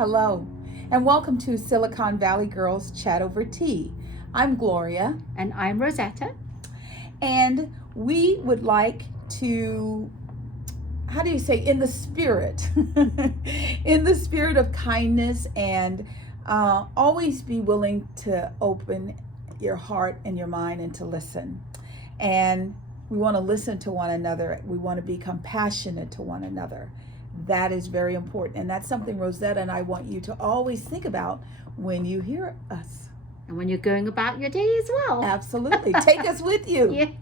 Hello, and welcome to Silicon Valley Girls Chat Over Tea. I'm Gloria. And I'm Rosetta. And we would like to, in the spirit, in the spirit of kindness and always be willing to open your heart and your mind and to listen. And we want to listen to one another. We want to be compassionate to one another. That is very important. And that's something Rosetta and I want you to always think about when you hear us. And when you're going about your day as well. Absolutely. Take us with you. Yes.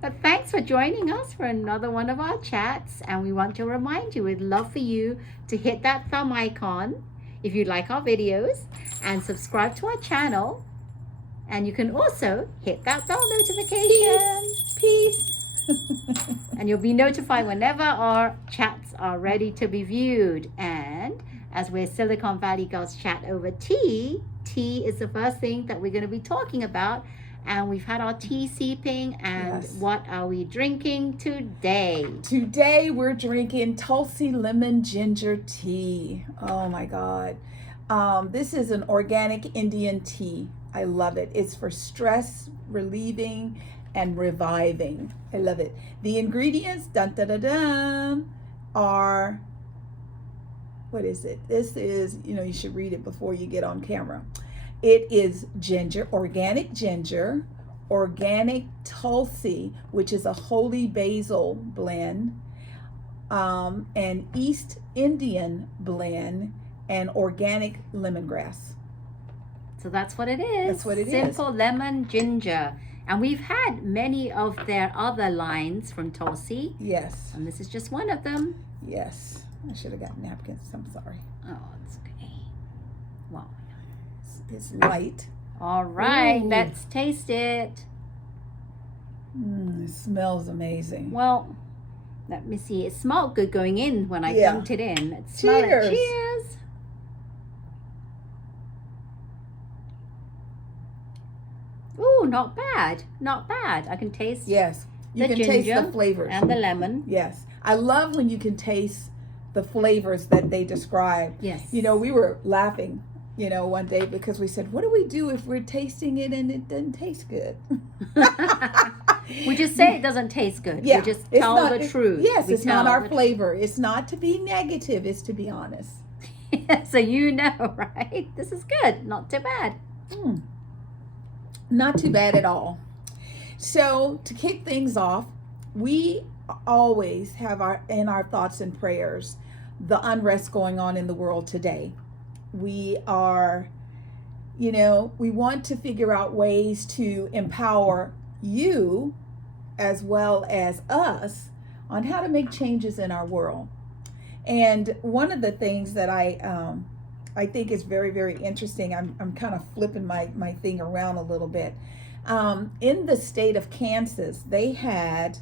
But thanks for joining us for another one of our chats. And we want to remind you, we'd love for you to hit that thumb icon if you like our videos and subscribe to our channel. And you can also hit that bell notification. Peace. And you'll be notified whenever our chats are ready to be viewed. And as we're Silicon Valley Girls Chat Over Tea, tea is the first thing that we're going to be talking about. And we've had our tea sipping. And Yes. What are we drinking today? Today we're drinking Tulsi lemon ginger tea. Oh my God. This is an organic Indian tea. I love it. It's for stress relieving and reviving. I love it. The ingredients, are, what is it? This is, you should read it before you get on camera. It is ginger, organic Tulsi, which is a holy basil blend, an East Indian blend, and organic lemongrass. So that's what it is. That's what it is. Simple lemon ginger. And we've had many of their other lines from Tulsi. Yes. And this is just one of them. Yes. I should have got napkins. I'm sorry. Oh, it's okay. Wow. It's light. All right, Ooh. let's taste it. It smells amazing. Well, let me see. It smelled good going in when I Yeah. dunked it in. Let's smell it. Cheers. Cheers. Ooh, not bad. Not bad. I can taste Yes. You the can taste ginger the flavors. and the lemon. Yes. I love when you can taste the flavors that they describe. Yes. We were laughing, one day because we said, what do we do if we're tasting it and it doesn't taste good? We just say it doesn't taste good. Yeah. We just It's tell not- the truth. Yes, We it's not tell our the- flavor. It's not to be negative. It's to be honest. So you know, right? This is good. Not too bad. Not too bad at all. So to kick things off, we always have in our thoughts and prayers the unrest going on in the world today. We are, we want to figure out ways to empower you as well as us on how to make changes in our world. And one of the things that I think is very, very interesting, I'm kind of flipping my thing around a little bit. In the state of Kansas, they sent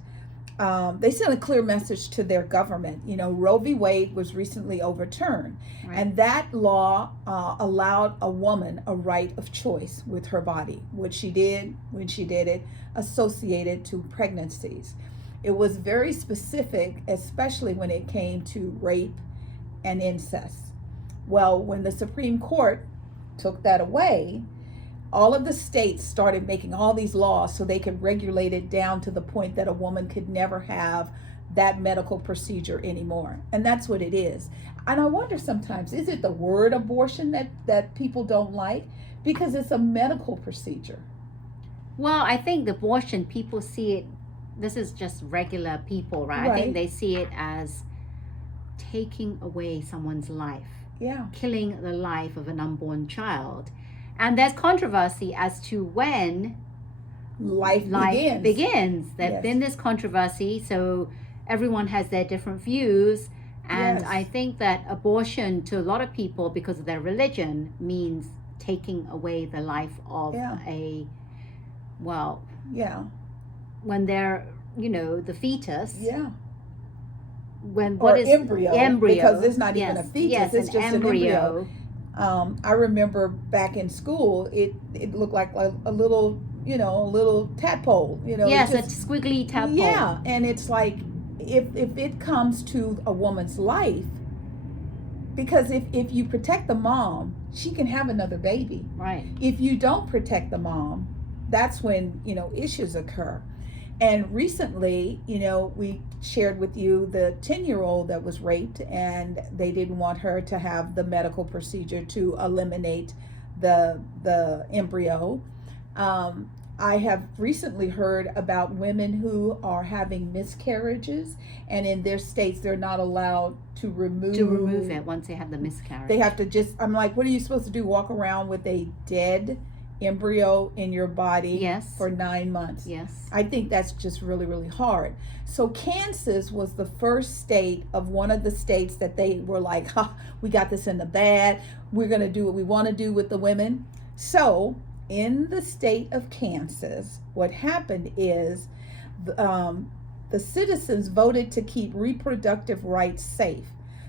a clear message to their government. Roe v. Wade was recently overturned, Right. and that law allowed a woman a right of choice with her body, which she did when she did it, associated to pregnancies. It was very specific, especially when it came to rape and incest. Well, when the Supreme Court took that away, all of the states started making all these laws so they could regulate it down to the point that a woman could never have that medical procedure anymore. And that's what it is. And I wonder sometimes, is it the word abortion that people don't like? Because it's a medical procedure. Well, I think the abortion, people see it, this is just regular people, right? I think Right. they see it as taking away someone's life, Yeah. killing the life of an unborn child. And there's controversy as to when Life begins. There's Yes. been this controversy, so everyone has their different views. And Yes. I think that abortion to a lot of people, because of their religion, means taking away the life of Yeah. Yeah. when they're, the fetus. Yeah. When Or what is embryo, because it's not even a fetus, yes, it's an just embryo. an embryo. I remember back in school, it looked like a little, a little tadpole, Yes, it a squiggly tadpole. Yeah, and it's like if it comes to a woman's life, because if you protect the mom, she can have another baby. Right. If you don't protect the mom, that's when, issues occur. And recently, we shared with you the 10-year-old that was raped, and they didn't want her to have the medical procedure to eliminate the embryo. I have recently heard about women who are having miscarriages, and in their states they're not allowed to remove it once they have the miscarriage. They have to I'm like, what are you supposed to do? Walk around with a dead embryo in your body Yes. for 9 months? Yes. I think that's just really, really hard. So Kansas was the first state of one of the states that they were like, we got this in the bag. We're going to do what we want to do with the women. So in the state of Kansas, what happened is the citizens voted to keep reproductive rights safe.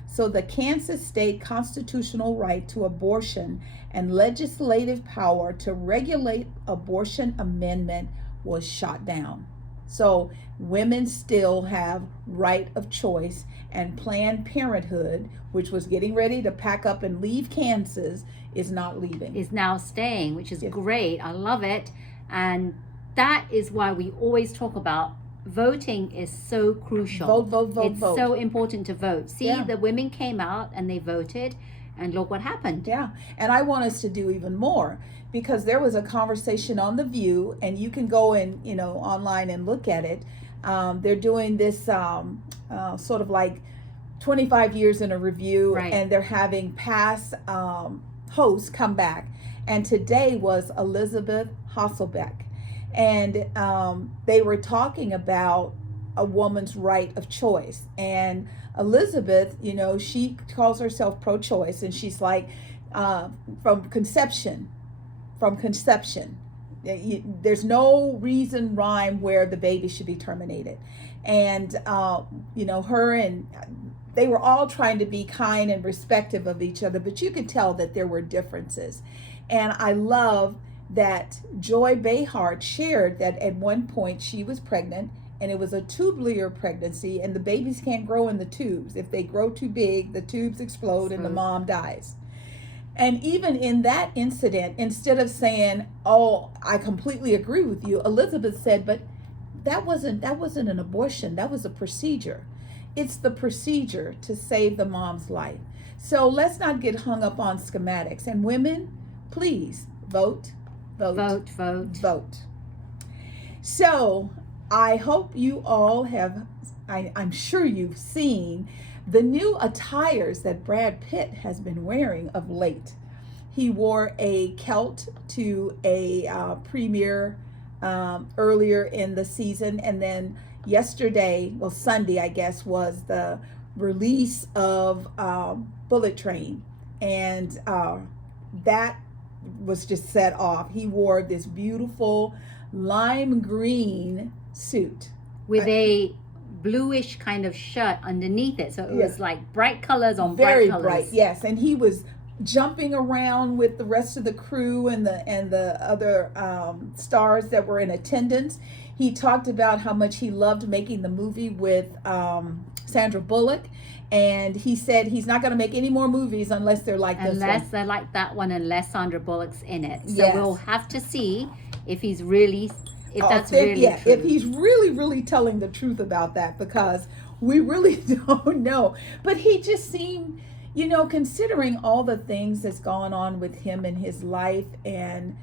So the Kansas state constitutional right to abortion and legislative power to regulate abortion amendment was shot down. So women still have right of choice, and Planned Parenthood, which was getting ready to pack up and leave Kansas, is not leaving. Is now staying, which is great. I love it. And that is why we always talk about voting is so crucial. Vote. It's so important to vote. See, Yeah. the women came out and they voted, and look what happened. Yeah, and I want us to do even more, because there was a conversation on The View, and you can go and online and look at it. They're doing this sort of like 25 years in a review, Right. and they're having past hosts come back. And today was Elizabeth Hasselbeck, and they were talking about a woman's right of choice. And Elizabeth, she calls herself pro-choice, and she's like, from conception, there's no reason, rhyme where the baby should be terminated. And her and they were all trying to be kind and respectful of each other, but you could tell that there were differences. And I love that Joy Behar shared that at one point she was pregnant, and it was a tubular pregnancy, and the babies can't grow in the tubes. If they grow too big, the tubes explode and the mom dies. And even in that incident, instead of saying, "Oh, I completely agree with you," Elizabeth said, "But that wasn't an abortion. That was a procedure. It's the procedure to save the mom's life." So let's not get hung up on schematics. And women, please vote. So I hope you all have, I'm sure you've seen the new attires that Brad Pitt has been wearing of late. He wore a kilt to a premiere earlier in the season, and then Sunday, I guess, was the release of Bullet Train, and that was just set off. He wore this beautiful lime green suit with a bluish kind of shirt underneath it, so it was like bright colors on very bright colors. bright, yes. And he was jumping around with the rest of the crew and the other stars that were in attendance. He talked about how much he loved making the movie with Sandra Bullock, and he said he's not going to make any more movies unless they're like this one. Unless they're like that one, unless Sandra Bullock's in it. So Yes. we'll have to see if he's really, if that's If- really yeah, true. if he's really telling the truth about that, because we really don't know. But he just seemed, considering all the things that's gone on with him in his life, and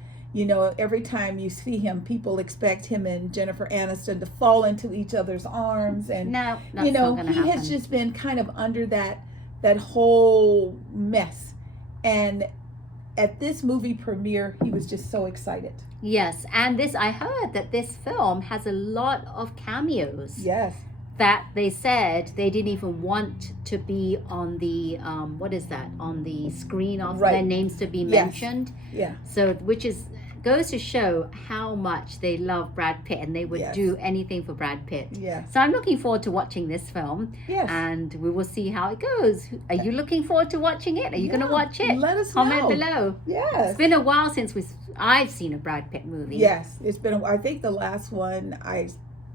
every time you see him, people expect him and Jennifer Aniston to fall into each other's arms, and No, that's not gonna he happen. has just been kind of under that whole mess. And at this movie premiere, he was just so excited. Yes, and I heard that this film has a lot of cameos. Yes. That they said they didn't even want to be on the on the screen of Right. their names to be Yes. mentioned. Yeah. So which goes to show how much they love Brad Pitt, and they would Yes. do anything for Brad Pitt. Yes. So I'm looking forward to watching this film, Yes. and we will see how it goes. Are you looking forward to watching it? Are you going to watch it? Let us Comment know. below. Yes. It's been a while since I've seen a Brad Pitt movie. Yes, it's been. I think the last one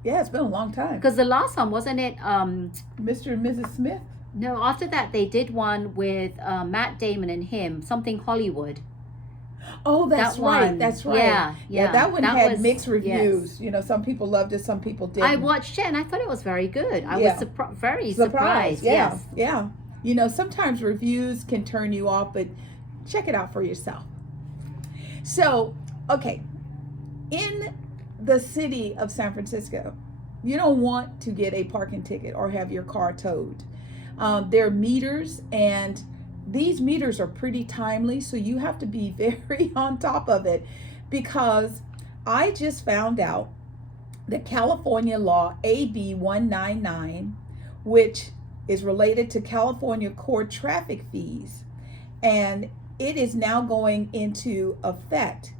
it's been a long time. Because the last one, wasn't it? Mr. and Mrs. Smith. No, after that they did one with Matt Damon and him, something Hollywood. Oh, that's That right. one. That's right. Yeah, Yeah, yeah. that one That had was, mixed yes. reviews. You know, some people loved it, some people I didn't. watched it and I thought it was very good. I was Yeah. very Surprise. surprised. Yeah. Yes. Yeah. You know, sometimes reviews can turn you off, but check it out for yourself. So, okay, in the city of San Francisco, you don't want to get a parking ticket or have your car towed. There are meters, and these meters are pretty timely, so you have to be very on top of it, because I just found out that California law AB 199, which is related to California court traffic fees, and it is now going into effect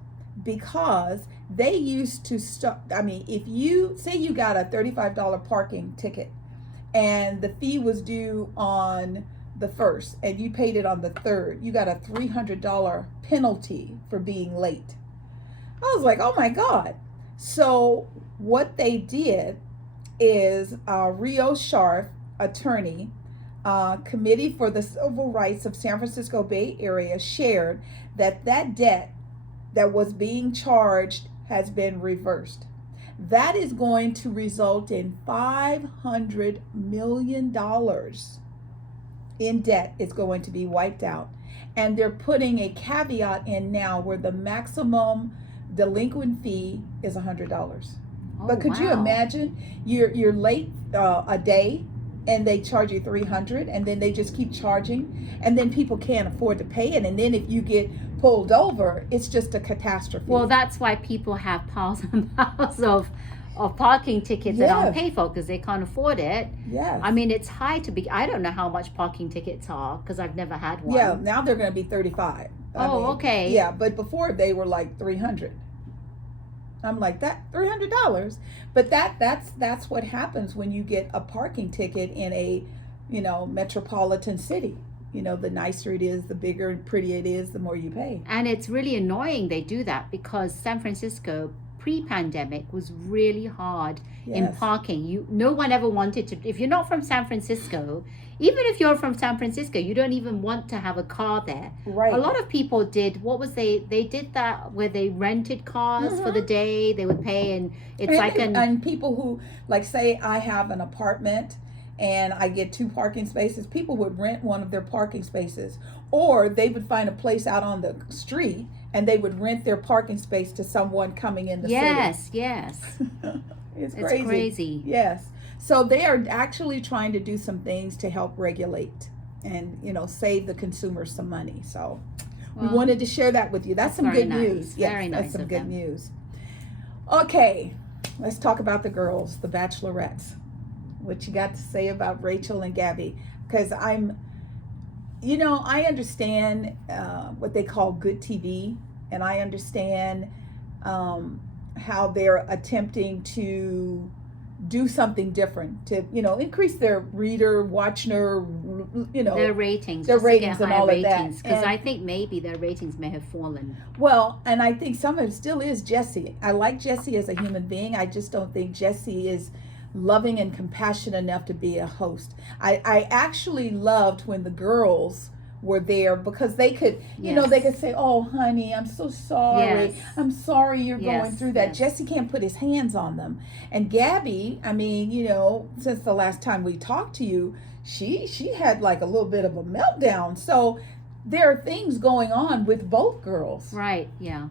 because they used to start. I mean, if you say you got a $35 parking ticket and the fee was due on the 1st and you paid it on the 3rd, you got a $300 penalty for being late. I was like, oh my God. So what they did is Rio Scharf, attorney, Committee for the Civil Rights of San Francisco Bay Area, shared that debt that was being charged has been reversed. That is going to result in $500 million in debt is going to be wiped out. And they're putting a caveat in now where the maximum delinquent fee is $100. Oh, But could you wow. imagine you're late a day and they charge you $300, and then they just keep charging, and then people can't afford to pay it, and then if you get pulled over, it's just a catastrophe. Well, that's why people have piles and piles of parking tickets they don't Yes. pay for because they can't afford it. Yes. I mean, it's high to be. I don't know how much parking tickets are because I've never had one. Yeah, now they're going to be 35. Okay. Yeah, but before they were like 300. I'm like, that $300, but that's what happens when you get a parking ticket in a, metropolitan city. The nicer it is, the bigger and prettier it is, the more you pay. And it's really annoying they do that because San Francisco pre-pandemic was really hard in Yes. parking. No one ever wanted to. If you're not from San Francisco, even if you're from San Francisco, you don't even want to have a car there. Right. A lot of people did. They did that where they rented cars for the day. They would pay, and it's and people who, like, say I have an apartment and I get 2 parking spaces, people would rent one of their parking spaces, or they would find a place out on the street and they would rent their parking space to someone coming in the yes. city. It's It's crazy. crazy. Yes. So they are actually trying to do some things to help regulate and, save the consumers some money. So we Well, wanted to share that with you. That's some very good nice. news. Yes, Very that's nice some of good them. news. Okay, let's talk about the girls, the Bachelorettes. What you got to say about Rachel and Gabby? Because I understand what they call good TV, and I understand how they're attempting to do something different to, increase their their ratings, their just to ratings get and higher all of that. ratings, because And- I think maybe their ratings may have fallen. Well, and I think some of it still is Jesse. I like Jesse as a human being. I just don't think Jesse is loving and compassionate enough to be a host. I actually loved when the girls were there because they could, Yes. they could say, "Oh, honey, I'm so sorry. Yes. I'm sorry you're going Yes, through that." yes. Jesse can't put his hands on them. And Gabby, I mean, since the last time we talked to you, she had like a little bit of a meltdown. So there are things going on with both girls. Right, yeah.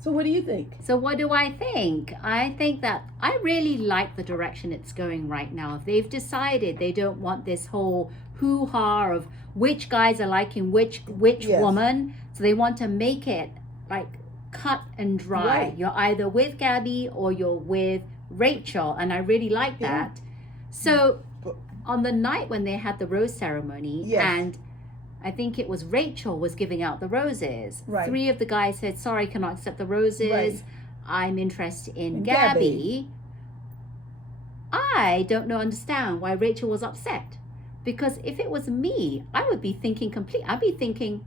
So what do you think? So what do I think? I think that I really like the direction it's going right now. If they've decided they don't want this whole hoo-ha of which guys are liking which Yes. woman, so they want to make it like cut and dry. Right. You're either with Gabby or you're with Rachel, and I really like Yeah. that. So on the night when they had the rose ceremony, Yes. and I think it was Rachel was giving out the roses. Right. 3 of the guys said, "Sorry, cannot accept the roses. Right. I'm interested in And Gabby." I don't understand why Rachel was upset. Because if it was me, I would be thinking I'd be thinking,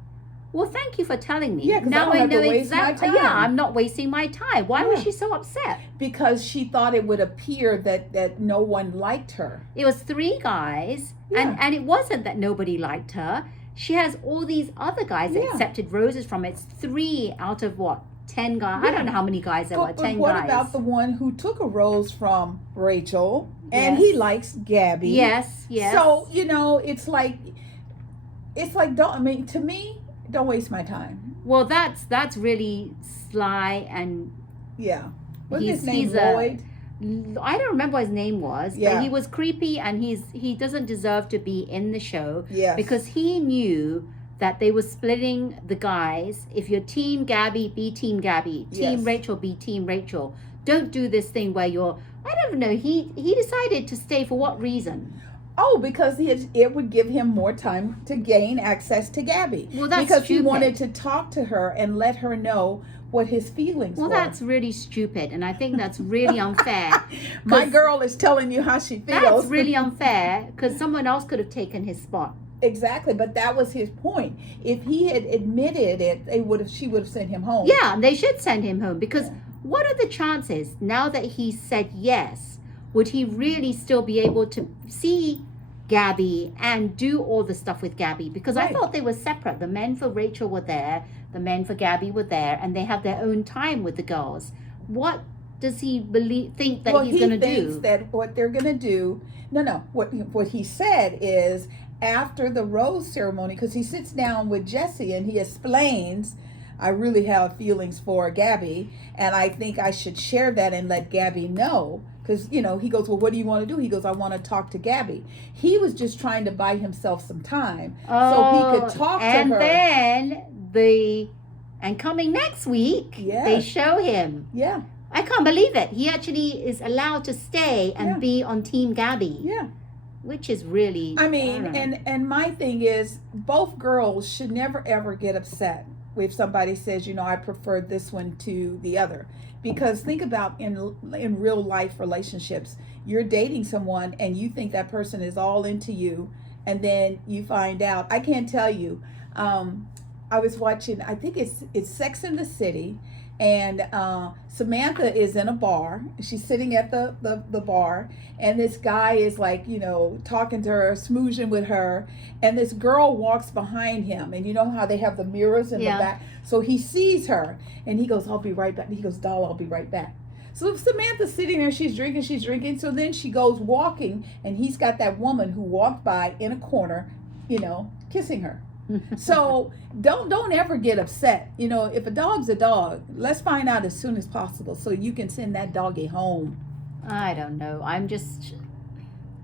Well, thank you for telling me. Yeah, 'cause I now don't I have to know waste my exactly. time. Yeah, I'm not wasting my time. Why was Yeah. she so upset? Because she thought it would appear that no one liked her. It was 3 guys, Yeah. and it wasn't that nobody liked her. She has all these other guys that Yeah. accepted roses from it. It's 3 out of what? 10 guys. I Yeah. don't know how many guys there were. But 10 what guys. about the one who took a rose from Rachel and he Yes. likes Gabby? Yes, yes. So, it's like to me, don't waste my time. Well, that's really sly, and Yeah. What's He's- his name? he's a- Lloyd? I don't remember what his name was, Yeah. but he was creepy, and he doesn't deserve to be in the show Yes. because he knew that they were splitting the guys. If you're Team Gabby, be Team Gabby. Team Yes. Rachel, be Team Rachel. Don't do this thing where I don't know. He decided to stay for what reason? Oh, because it would give him more time to gain access to Gabby. Well, that's because he stupid. wanted to talk to her and let her know what his feelings Well, were. that's really stupid, and I think that's really unfair. My 'Cause girl is telling you how she feels. That's really unfair because someone else could have taken his spot. Exactly, but that was his point. If he had admitted it, she would have sent him home. Yeah, they should send him home because what are the chances now that he said yes? Would he really still be able to see Gabby and do all the stuff with Gabby? Because I Right. thought they were separate. The men for Rachel were there, the men for Gabby were there, and they have their own time with the girls. What does he think that he's going to he thinks do? that what they're going to do. No. What he said is after the rose ceremony, because he sits down with Jesse and he explains, I really have feelings for Gabby, and I think I should share that and let Gabby know. Because, he goes, well, what do you want to do? He goes, I want to talk to Gabby. He was just trying to buy himself some time so he could talk to and her. then coming next week, Yes. they show him. Yeah, I can't believe it. He actually is allowed to stay and Yeah. be on Team Gabby, yeah. which is really. I mean, don't know. and my thing is, both girls should never ever get upset if somebody says, I prefer this one to the other. Because think about in real life relationships, you're dating someone and you think that person is all into you, and then you find out. I can't tell you. I was watching. I think it's Sex in the City, and Samantha is in a bar. She's sitting at the bar, and this guy is like, talking to her, smoozing with her, and this girl walks behind him, and you know how they have the mirrors in Yeah. the back. So he sees her, and he goes, I'll be right back. He goes, doll, I'll be right back. So Samantha's sitting there, she's drinking. So then she goes walking, and he's got that woman who walked by in a corner, kissing her. So don't ever get upset. If a dog's a dog, let's find out as soon as possible so you can send that doggy home. I don't know. I'm just.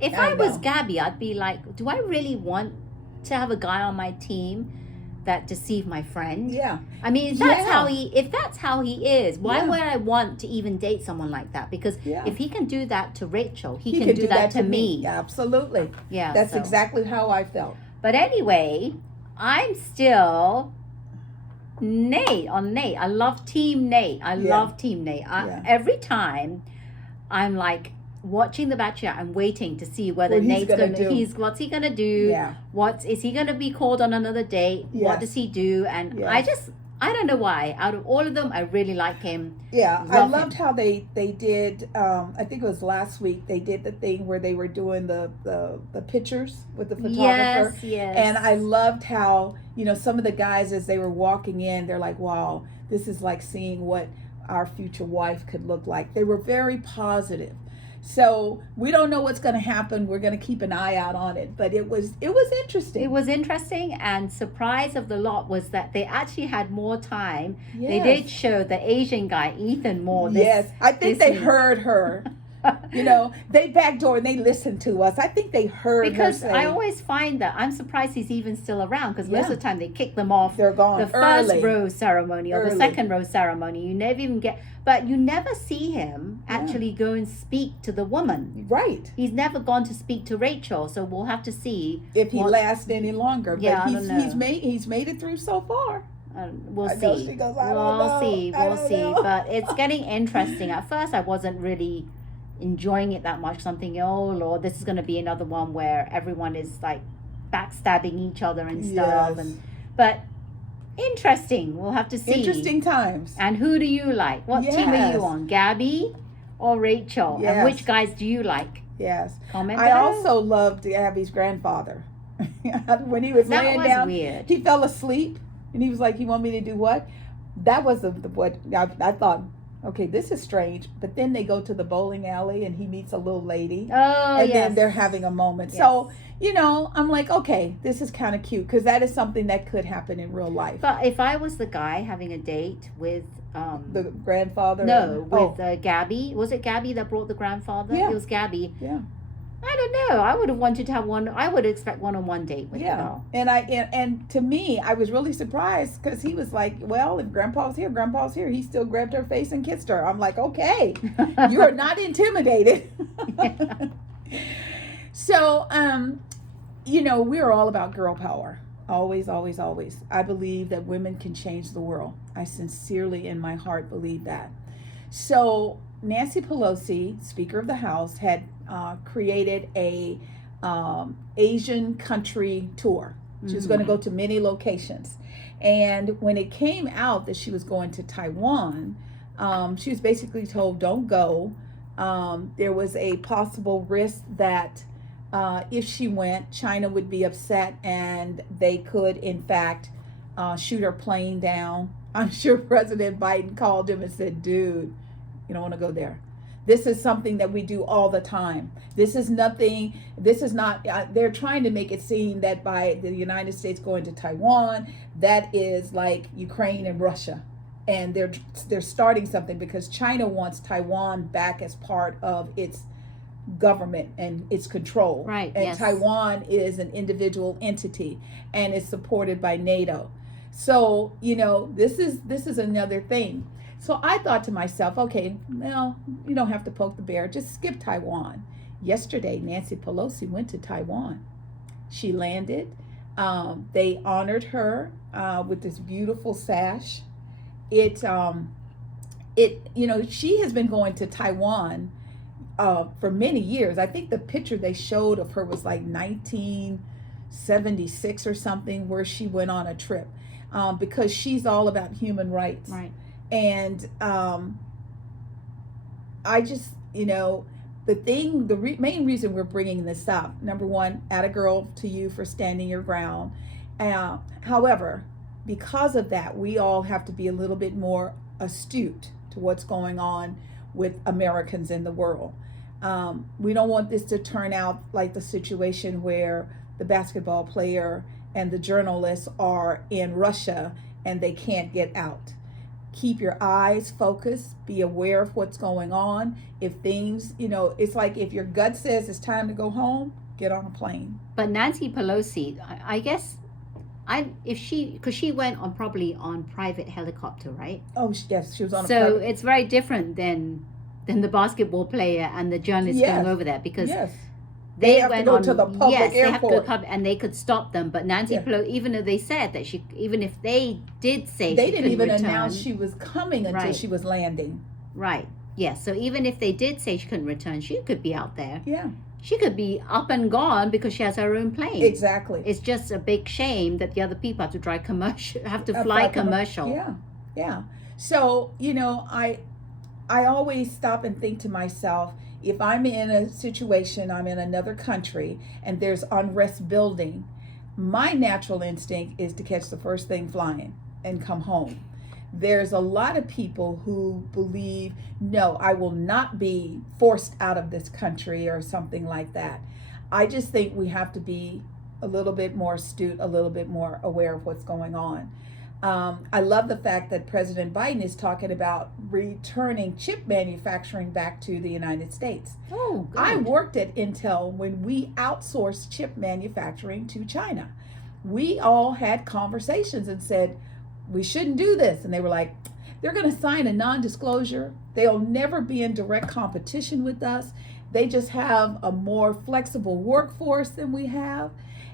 If I I was know. Gabby, I'd be like, do I really want to have a guy on my team that deceived my friend? Yeah. I mean, if that's Yeah. how he is, why Yeah. would I want to even date someone like that? Because Yeah. if he can do that to Rachel, he can do that to me. Yeah, absolutely. Yeah, That's so. exactly how I felt. But anyway, I'm still Nate. I love Team Nate. I Yeah. love Team Nate. Yeah. Every time I'm like watching The Bachelor, I'm waiting to see whether What he's Nate's gonna gonna do. what's he gonna do? Yeah. Is he gonna be called on another date? Yes. What does he do? And Yes. I don't know why. Out of all of them, I really like him. Yeah, I Love loved how they did. I think it was last week. They did the thing where they were doing the pictures with the photographer. Yes. And I loved how some of the guys, as they were walking in, they're like, "Wow, this is like seeing what our future wife could look like." They were very positive. So we don't know what's going to happen. We're going to keep an eye out on it. But it was interesting. It was interesting, and surprise of the lot was that they actually had more time. Yes. They did show the Asian guy, Ethan, more. Yes, I think this they week. heard her. They backdoor and they listened to us. I think they heard Because her say, I always find that I'm surprised he's even still around, because most Yeah. of the time they kick them off they're gone the first early. rose ceremony or the Early. second rose ceremony. You never even but you never see him actually go and speak to the woman. Right. He's never gone to speak to Rachel, so we'll have to see If he what- lasts any longer. Yeah, but I don't know. he's made it through so far. We'll I know see. she goes, I don't We'll know. see. I We'll don't see. know. But it's getting interesting. At first, I wasn't really enjoying it that much. Something, oh Lord, this is going to be another one where everyone is like backstabbing each other and stuff. Yes. But Interesting. We'll have to see. Interesting times. And who do you like? What team are Yes. you on? Gabby or Rachel? Yes. And which guys do you like? Yes. Comment I below. also loved Abby's grandfather. When he was That laying was down, weird. he fell asleep, and he was like, "You want me to do what?" That was what I thought. Okay, this is strange. But then they go to the bowling alley, and he meets a little lady, Oh, and yes. then they're having a moment. Yes. So I'm like, okay, this is kind of cute because that is something that could happen in real life. But if I was the guy having a date with The grandfather. no, with Gabby. Was it Gabby that brought the grandfather? Yeah. It was Gabby. Yeah. I don't know. I would have wanted to have one. I would expect one-on-one date with the girl. And to me, I was really surprised because he was like, well, if Grandpa's here. He still grabbed her face and kissed her. I'm like, okay, you are not intimidated. So, we're all about girl power. Always, always, always. I believe that women can change the world. I sincerely, in my heart, believe that. So, Nancy Pelosi, Speaker of the House, had created a Asian country tour. She was going to go to many locations. And when it came out that she was going to Taiwan, she was basically told, don't go. There was a possible risk that if she went, China would be upset and they could, in fact, shoot her plane down. I'm sure President Biden called him and said, dude, you don't want to go there. This is something that we do all the time. This is not, they're trying to make it seem that by the United States going to Taiwan, that is like Ukraine and Russia. And they're starting something because China wants Taiwan back as part of its government and its control. Right. And yes. Taiwan is an individual entity and is supported by NATO. So, this is another thing. So I thought to myself, okay, well, you don't have to poke the bear, just skip Taiwan. Yesterday, Nancy Pelosi went to Taiwan. She landed. They honored her with this beautiful sash. She has been going to Taiwan for many years. I think the picture they showed of her was like 1976 or something, where she went on a trip because she's all about human rights. Right. And I just, the main reason we're bringing this up, number one, atta girl to you for standing your ground. However, because of that, we all have to be a little bit more astute to what's going on with Americans in the world. We don't want this to turn out like the situation where the basketball player and the journalists are in Russia and they can't get out. Keep your eyes focused, be aware of what's going on. If things, it's like if your gut says it's time to go home, get on a plane. But Nancy Pelosi, I guess, because she went probably on private helicopter, right? Oh, yes, she was on a So private. it's very different than the basketball player and the journalist Yes. going over there because Yes. they have to went go on to the public yes, they have to airport. go and they could stop them. But Nancy Yeah. Pelosi, even though they said that even if they did say They she didn't couldn't even return, announce she was coming until Right. she was landing. Right. Yes. So even if they did say she couldn't return, she could be out there. Yeah, She could be up and gone because she has her own plane. exactly. It's just a big shame that the other people have to fly commercial. Yeah. So, I always stop and think to myself, if I'm in a situation, I'm in another country, and there's unrest building, my natural instinct is to catch the first thing flying and come home. There's a lot of people who believe, no, I will not be forced out of this country or something like that. I just think we have to be a little bit more astute, a little bit more aware of what's going on. I love the fact that President Biden is talking about returning chip manufacturing back to the United States. Oh, good. I worked at Intel when we outsourced chip manufacturing to China. We all had conversations and said, we shouldn't do this. And they were like, they're going to sign a non-disclosure. They'll never be in direct competition with us. They just have a more flexible workforce than we have.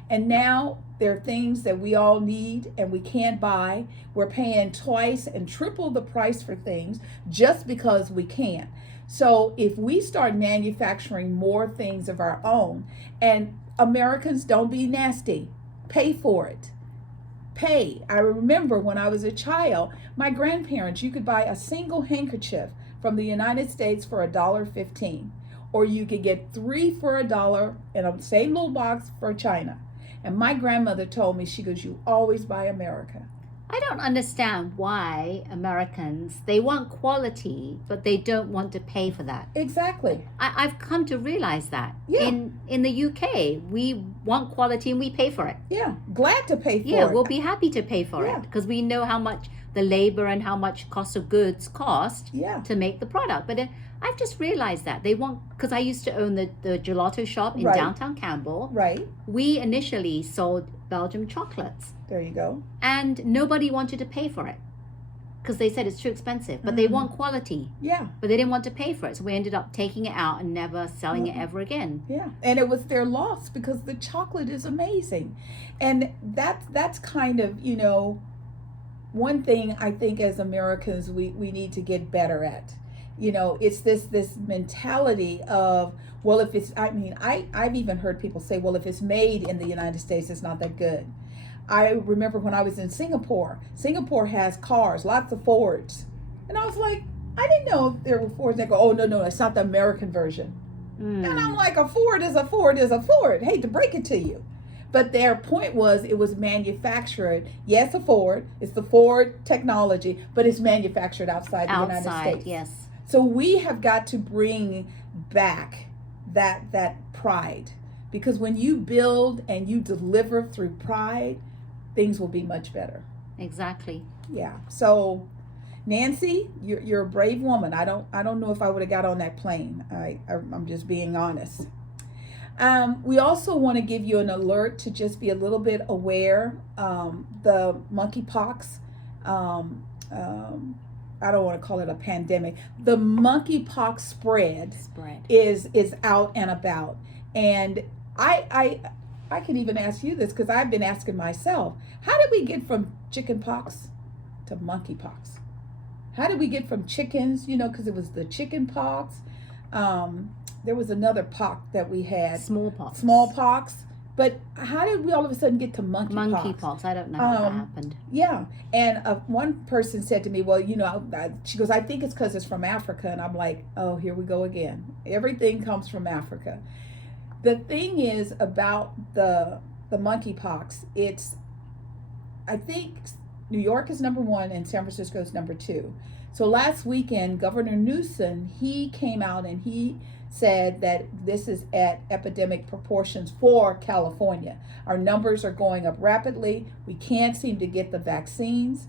And now there are things that we all need and we can't buy. We're paying twice and triple the price for things just because we can. So if we start manufacturing more things of our own, and Americans, don't be nasty, pay for it. pay. I remember when I was a child, my grandparents, you could buy a single handkerchief from the United States for $1.15, or you could get 3 for $1 in a same little box for China. And my grandmother told me, she goes, you always buy America. I don't understand why Americans, they want quality, but they don't want to pay for that. Exactly. I've come to realize that. Yeah. In the UK, we want quality and we pay for it. Yeah, glad to pay for it. Yeah, we'll be happy to pay for Yeah. it because we know how much the labor and how much cost of goods cost Yeah. to make the product. But I've just realized that they want, because I used to own the gelato shop in Right. downtown Campbell. Right. We initially sold Belgium chocolates There you go. and nobody wanted to pay for it because they said it's too expensive, but they want quality, Yeah. but they didn't want to pay for it. So we ended up taking it out and never selling it ever again. Yeah, and it was their loss because the chocolate is amazing, and that's kind of, you know, one thing I think as Americans we need to get better at. You know, it's this mentality of, well, if it's, I mean, I've even heard people say, well, if it's made in the United States, it's not that good. I remember when I was in Singapore. Singapore has cars, lots of Fords, and I was like, I didn't know if there were Fords. They go, oh no, it's not the American version. And I'm like, a Ford is a Ford is a Ford. Hate to break it to you. But their point was it was manufactured. Yes, a Ford. It's the Ford technology, but it's manufactured outside the United States. Yes. So we have got to bring back that pride. Because when you build and you deliver through pride, things will be much better. Exactly. Yeah. So Nancy, you're a brave woman. I don't know if I would have got on that plane. I'm just being honest. We also want to give you an alert to just be a little bit aware. The monkeypox. I don't want to call it a pandemic. The monkeypox spread is out and about, and I can even ask you this because I've been asking myself, how did we get from chickenpox to monkeypox? How did we get from chickens, you know, because it was the chicken pox. There was another pox that we had. Smallpox. But how did we all of a sudden get to monkeypox? Monkeypox. I don't know how that happened. Yeah. And one person said to me, well, you know, she goes, I think it's because it's from Africa. And I'm like, oh, here we go again. Everything comes from Africa. The thing is about the monkeypox, I think New York is number 1 and San Francisco is number 2. So last weekend, Governor Newsom, he came out and he said that this is at epidemic proportions for California. Our numbers are going up rapidly. We can't seem to get the vaccines.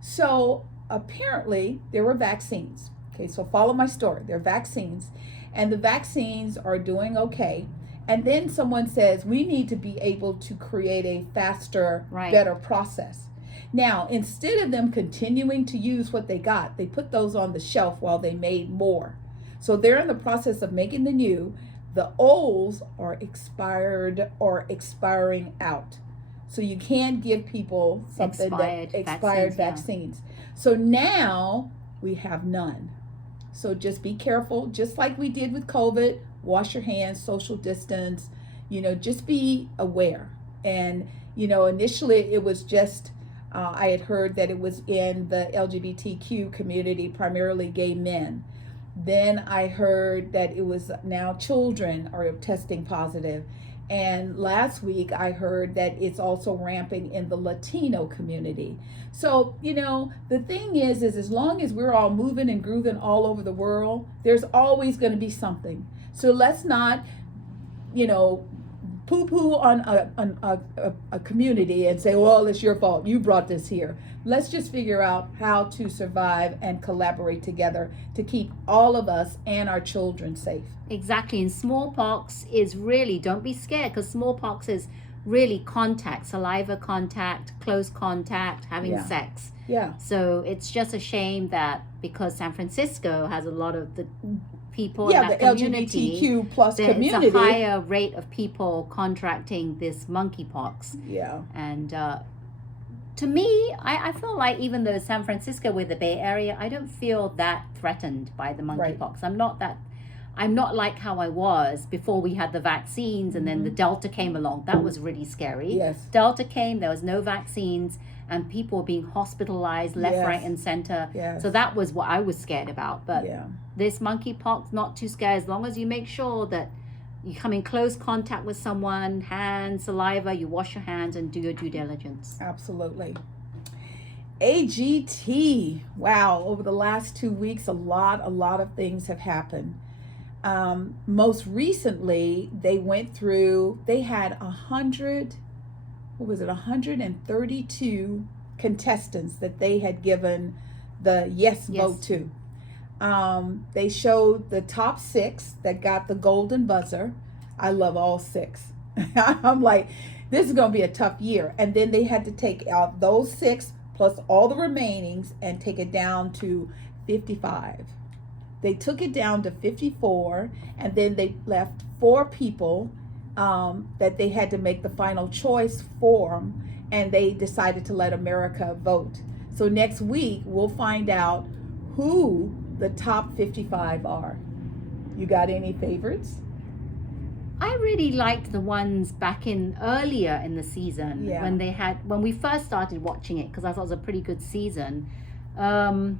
So apparently there were vaccines. Okay, so follow my story. There are vaccines, and the vaccines are doing okay. And then someone says we need to be able to create a faster, better process. Now, instead of them continuing to use what they got, they put those on the shelf while they made more. So they're in the process of making the new. The olds are expired or expiring out. So you can't give people something expired vaccines. Yeah. So now we have none. So just be careful, just like we did with COVID. Wash your hands, social distance, you know, just be aware. And, you know, initially it was just, I had heard that it was in the LGBTQ community, primarily gay men. Then I heard that it was now children are testing positive. And last week I heard that it's also ramping in the Latino community. So, you know, the thing is as long as we're all moving and grooving all over the world, there's always going to be something. So let's not, you know, poo-poo on a community and say, well, it's your fault. You brought this here. Let's just figure out how to survive and collaborate together to keep all of us and our children safe. Exactly. And smallpox is really, don't be scared, because smallpox is really contact, saliva contact, close contact, having sex. Yeah. So it's just a shame that because San Francisco has a lot of the people in that the community, LGBTQ plus community, it's a higher rate of people contracting this monkeypox. Yeah. And to me, I feel like even though San Francisco with the Bay Area, I don't feel that threatened by the monkeypox. I'm not that. I'm not like how I was before we had the vaccines, and then the Delta came along. That was really scary. Yes. Delta came, there was no vaccines, and people were being hospitalized left, Yes. right, and center. Yes. So that was what I was scared about. But Yeah. this monkeypox, not too scary, as long as you make sure that you come in close contact with someone, hands, saliva, you wash your hands and do your due diligence. Absolutely. AGT. Wow. Over the last 2 weeks, a lot of things have happened. Most recently, they had 132 contestants that they had given the yes vote to. They showed the top 6 that got the golden buzzer. I love all 6. I'm like, this is going to be a tough year. And then they had to take out those 6 plus all the remainings and take it down to 55. They took it down to 54, and then they left 4 people that they had to make the final choice for, and they decided to let America vote. So next week, we'll find out who the top 55 are. You got any favorites? I really liked the ones back in earlier in the season when we first started watching it, because I thought it was a pretty good season. There's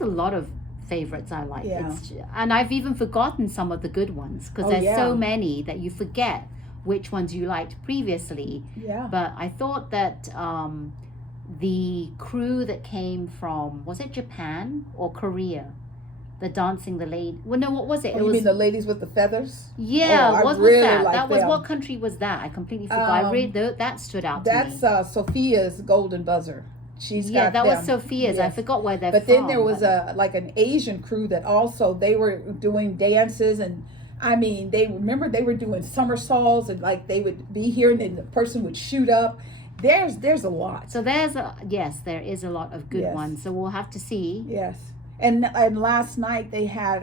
a lot of favorites I like. Yeah. And I've even forgotten some of the good ones, because there's so many that you forget which ones you liked previously. Yeah. But I thought that the crew that came from, was it Japan or Korea? The dancing, the lady. Well, no, what was it? Oh, you mean the ladies with the feathers? Yeah, I what was really that? like That was them. what country was that? I completely forgot. I really, that stood out to me. That's Sophia's golden buzzer. She's got that them. was Sophia's. I Yes. forgot where they're But from. then there was an Asian crew that also, they were doing dances, and I mean, they were doing somersaults, and like they would be here and then the person would shoot up. There's a lot. So there is a lot of good Yes. ones. So we'll have to see. Yes. And last night they had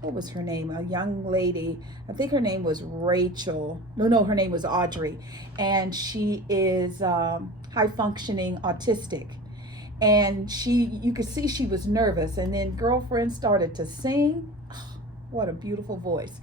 what was her name? A young lady. I think her name was Rachel. No, her name was Audrey, and she is high functioning autistic. And you could see she was nervous, and then girlfriend started to sing. Oh, what a beautiful voice!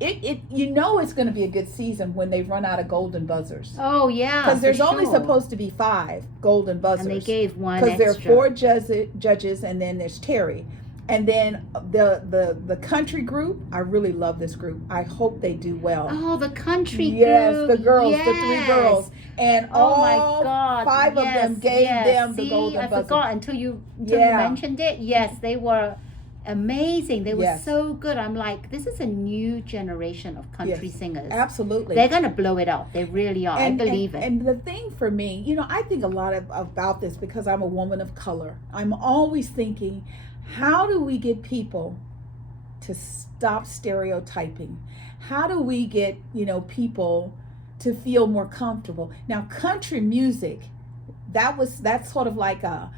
It's going to be a good season when they run out of golden buzzers. Oh yeah, Because there's for only sure. supposed to be 5 golden buzzers. And they gave one Because there are extra. 4 judges, and then there's Terry. And then the country group, I really love this group. I hope they do well. Oh, the country Yes, group. the girls, Yes. the 3 girls. And Oh my all God! 5 of them gave them the See, golden I buzzer. forgot until you Yeah. mentioned it. Yes, they were amazing. They were Yes. so good. I'm like, this is a new generation of country Yes, singers. Absolutely. They're gonna blow it up. They really are. I believe it. And the thing for me, I think a lot about this because I'm a woman of color. I'm always thinking, how do we get people to stop stereotyping? How do we get, people to feel more comfortable? Now, country music, that's sort of like a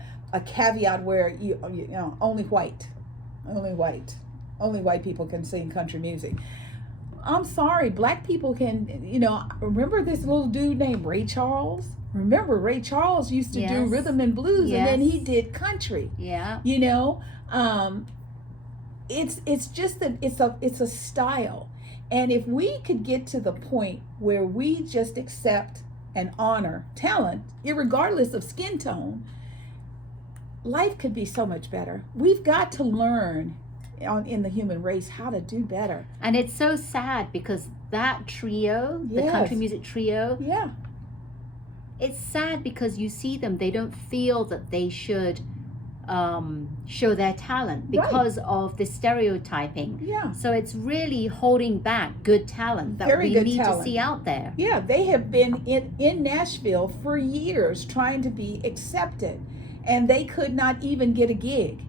caveat where only white people can sing country music. I'm sorry, black people can, remember this little dude named Ray Charles? Remember, Ray Charles used to do Yes. rhythm and blues, Yes. and then he did country. Yeah. It's just that it's a style. And if we could get to the point where we just accept and honor talent, irregardless of skin tone, life could be so much better. We've got to learn in the human race how to do better. And it's so sad because that trio, the Yes. country music trio, Yeah. it's sad because you see them, they don't feel that they should show their talent because of the stereotyping. Yeah. So it's really holding back good talent that Very we good need talent. to see out there. Yeah, they have been in Nashville for years trying to be accepted, and they could not even get a gig.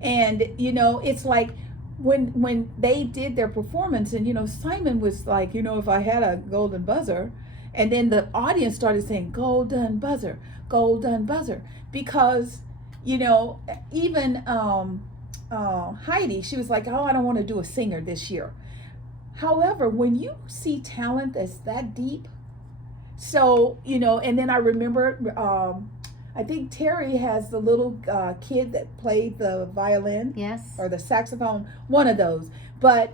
And it's like when they did their performance, and Simon was like, if I had a golden buzzer, and then the audience started saying golden buzzer, because even Heidi, she was like, oh, I don't want to do a singer this year. However, when you see talent that's that deep, so and then I remember I think Terry has the little kid that played the violin Yes. or the saxophone, one of those. But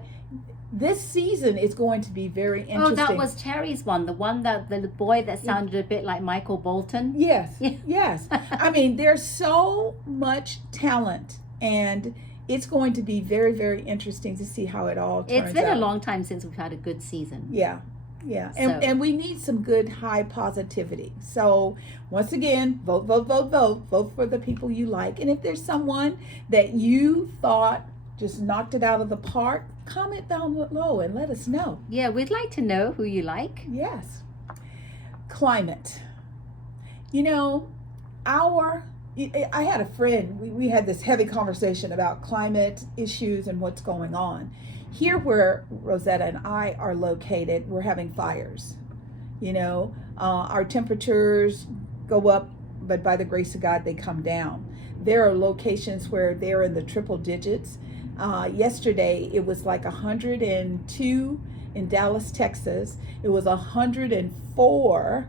this season is going to be very interesting. Oh, that was Terry's one, the one that the boy that sounded a bit like Michael Bolton. Yes, Yeah. yes. I mean, there's so much talent, and it's going to be very, very interesting to see how it all turns out. It's been a long time since we've had a good season. Yeah, yeah. So- And we need some good high positivity. So once again, vote, vote, vote, vote. Vote for the people you like. And if there's someone that you thought just knocked it out of the park, comment down below and let us know. Yeah, we'd like to know who you like. Yes. Climate. You know, I had a friend, we had this heavy conversation about climate issues and what's going on. Here where Rosetta and I are located, we're having fires. You know, our temperatures go up, but by the grace of God, they come down. There are locations where they're in the triple digits. Yesterday, it was like 102 in Dallas, Texas. It was 104,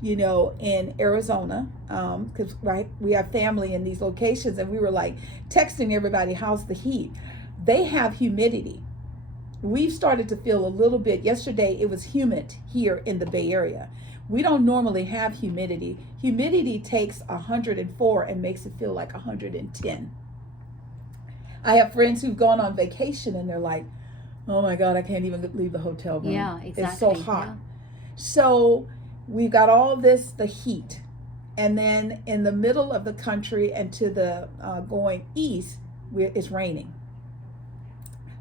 you know, in Arizona, because we have family in these locations, and we were like texting everybody, how's the heat? They have humidity. We've started to feel a little bit. Yesterday, it was humid here in the Bay Area. We don't normally have humidity. Humidity takes 104 and makes it feel like 110. I have friends who've gone on vacation and they're like, oh my God, I can't even leave the hotel room. Yeah, exactly. It's so hot. Yeah. So we've got all this, the heat. And then in the middle of the country and to the going east, it's raining.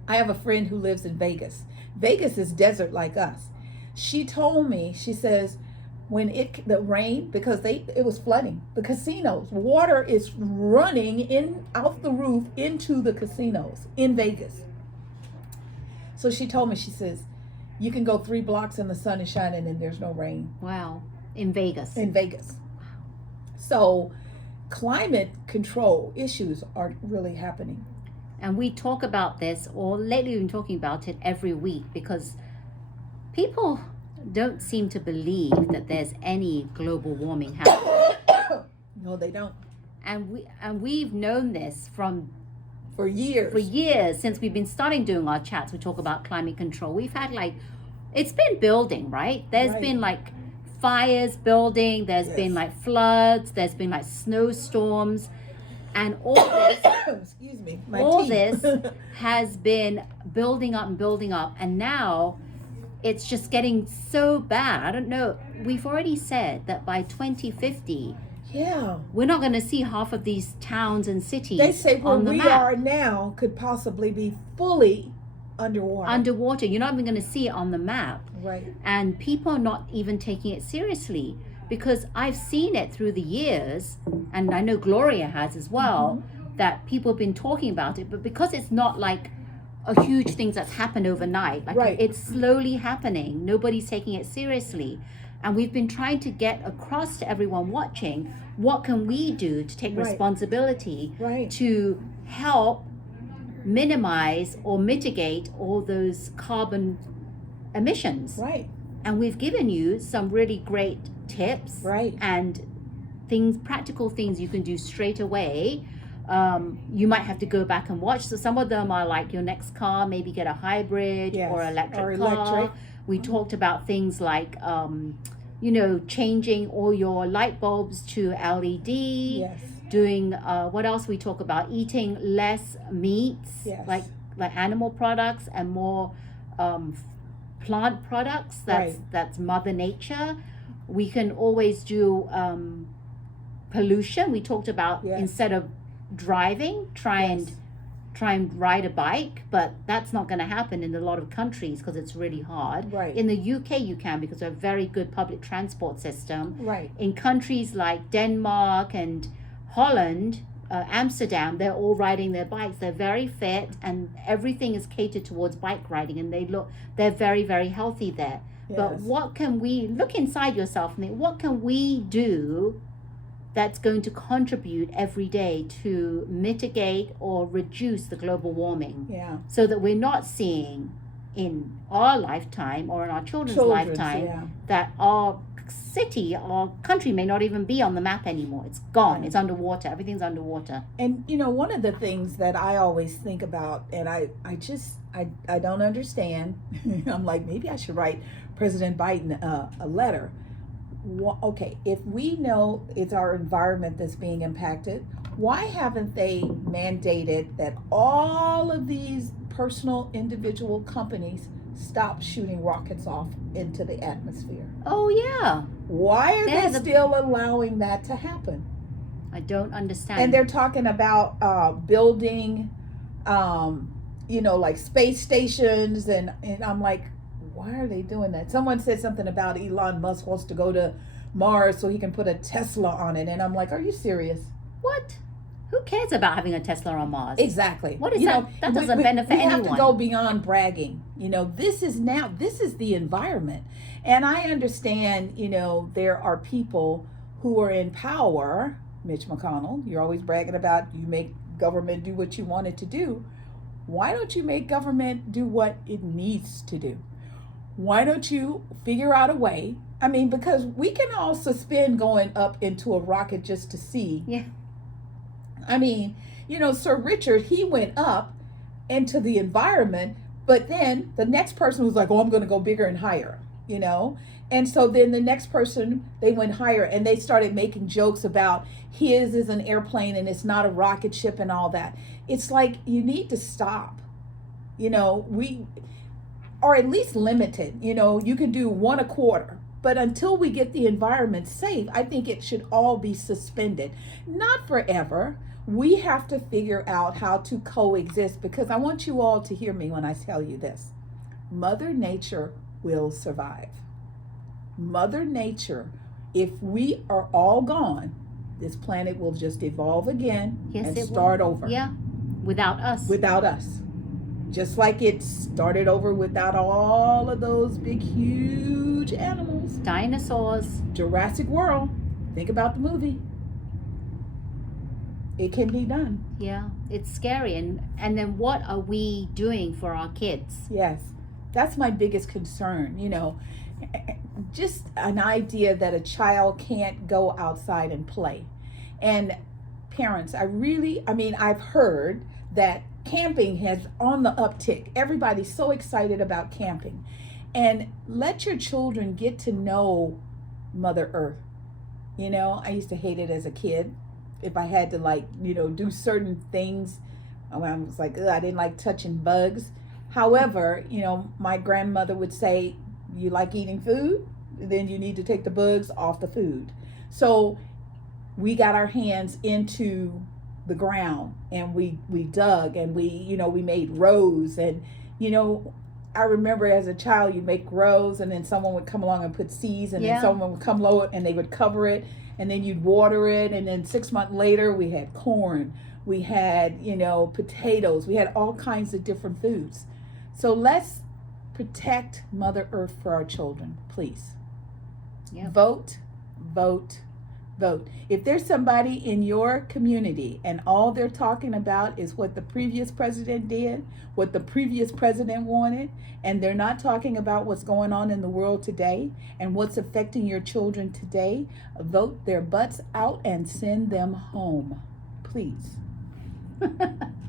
I have a friend who lives in Vegas. Vegas is desert like us. She told me, she says, when the rain, because it was flooding the casinos, water is running in out the roof into the casinos in Vegas. So she told me, she says, you can go 3 blocks and the sun is shining and there's no rain. Wow. In Vegas. In Vegas. So climate control issues are really happening. And we talk about this, or lately we've been talking about it every week, because people don't seem to believe that there's any global warming happening. No, they don't. And we've known this For years. since we've been starting doing our chats. We talk about climate control. We've had it's been building, right? There's been fires building, there's been floods, there's been snowstorms, and all this Excuse me. this has been building up and building up, and now it's just getting so bad. I don't know. We've already said that by 2050, yeah, we're not going to see half of these towns and cities. They say where on the we map. are now could possibly be fully underwater. Underwater. You're not even going to see it on the map. Right. And people are not even taking it seriously, because I've seen it through the years, and I know Gloria has as well, that people have been talking about it, but because it's not like a huge thing that's happened overnight, it's slowly happening, nobody's taking it seriously. And we've been trying to get across to everyone watching, what can we do to take responsibility to help minimize or mitigate all those carbon emissions. Right. And we've given you some really great tips and practical things you can do straight away. You might have to go back and watch. So some of them are like your next car, maybe get a hybrid or electric car. We talked about things like, changing all your light bulbs to LED. Yes. Doing, what else we talk about? Eating less meats, like animal products, and more plant products. That's Mother Nature. We can always do pollution. We talked about instead of driving, try and ride a bike, but that's not going to happen in a lot of countries because it's really hard. Right. In the UK you can, because we have a very good public transport system. Right. In countries like Denmark and Holland, Amsterdam, they're all riding their bikes. They're very fit, and everything is catered towards bike riding, and they're very, very healthy there. Yes. But what can we look inside yourself and think, what can we do that's going to contribute every day to mitigate or reduce the global warming, so that we're not seeing in our lifetime or in our children's lifetime that our city or country may not even be on the map anymore. It's gone. Right. It's underwater. Everything's underwater. And one of the things that I always think about, and I don't understand. I'm like, maybe I should write President Biden a letter. Okay, if we know it's our environment that's being impacted, why haven't they mandated that all of these personal individual companies stop shooting rockets off into the atmosphere? Oh, yeah. Why are they still allowing that to happen? I don't understand. And they're talking about building, like space stations. And I'm like, why are they doing that? Someone said something about Elon Musk wants to go to Mars so he can put a Tesla on it. And I'm like, are you serious? What? Who cares about having a Tesla on Mars? Exactly. What is that? That doesn't benefit anyone. We have to go beyond bragging. This is the environment. And I understand, there are people who are in power. Mitch McConnell, you're always bragging about you make government do what you want it to do. Why don't you make government do what it needs to do? Why don't you figure out a way? I mean, because we can all suspend going up into a rocket just to see. Yeah. I mean, Sir Richard, he went up into the environment, but then the next person was like, oh, I'm going to go bigger and higher, And so then the next person, they went higher, and they started making jokes about his is an airplane and it's not a rocket ship and all that. It's like, you need to stop. We are at least limited. You can do 1 a quarter. But until we get the environment safe, I think it should all be suspended. Not forever. We have to figure out how to coexist, because I want you all to hear me when I tell you this. Mother Nature will survive. Mother Nature, if we are all gone, this planet will just evolve again and start over. Yeah, without us. Without us. Just like it started over without all of those big, huge animals. Dinosaurs. Jurassic World. Think about the movie. It can be done. Yeah, it's scary. And then what are we doing for our kids? Yes, that's my biggest concern. Just an idea that a child can't go outside and play. And parents, I've heard that camping has on the uptick. Everybody's so excited about camping. And let your children get to know Mother Earth. I used to hate it as a kid. If I had to do certain things, I was like, I didn't like touching bugs. However, my grandmother would say, you like eating food? Then you need to take the bugs off the food. So we got our hands into the ground, and we dug, and we made rows. And I remember as a child, you make rows, and then someone would come along and put seeds, and then someone would come low and they would cover it, and then you'd water it, and then 6 months later we had corn, we had potatoes, we had all kinds of different foods. So let's protect Mother Earth for our children, please. Yep. Vote, vote, vote. If there's somebody in your community and all they're talking about is what the previous president did, what the previous president wanted, and they're not talking about what's going on in the world today and what's affecting your children today, vote their butts out and send them home, please.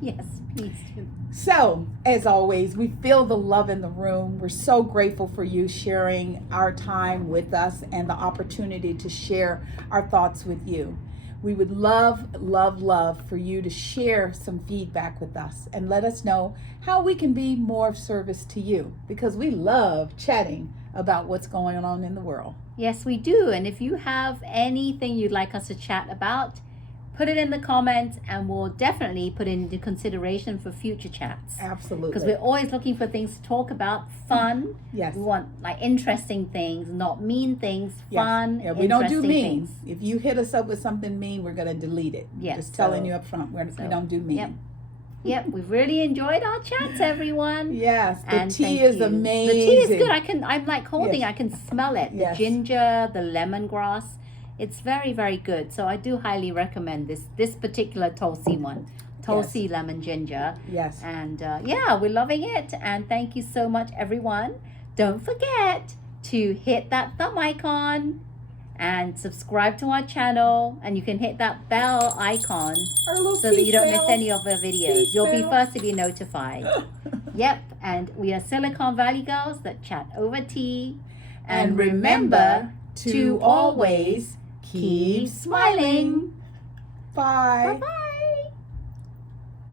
Yes, please do. So, as always, we feel the love in the room. We're so grateful for you sharing our time with us and the opportunity to share our thoughts with you. We would love, love, love for you to share some feedback with us and let us know how we can be more of service to you, because we love chatting about what's going on in the world. Yes, we do. And if you have anything you'd like us to chat about, put it in the comments, and we'll definitely put it into consideration for future chats. Absolutely. Because we're always looking for things to talk about, fun. Yes. We want interesting things, not mean things, fun, yeah, we don't do mean. things. If you hit us up with something mean, we're going to delete it. Yes, Just telling you up front, we don't do mean. Yep, we've really enjoyed our chats, everyone. Yes, the And tea thank is you. amazing. The tea is good. I'm like holding, Yes. I can smell it. The Yes. ginger, the lemongrass. It's very, very good. So I do highly recommend this particular Tulsi one. Tulsi lemon ginger. Yes. And we're loving it. And thank you so much, everyone. Don't forget to hit that thumb icon and subscribe to our channel, and you can hit that bell icon Our little so that you don't miss bell. any of our videos. Peace You'll be bell. first to be notified. Yep, and we are Silicon Valley girls that chat over tea. And remember to always keep smiling. Bye. Bye-bye.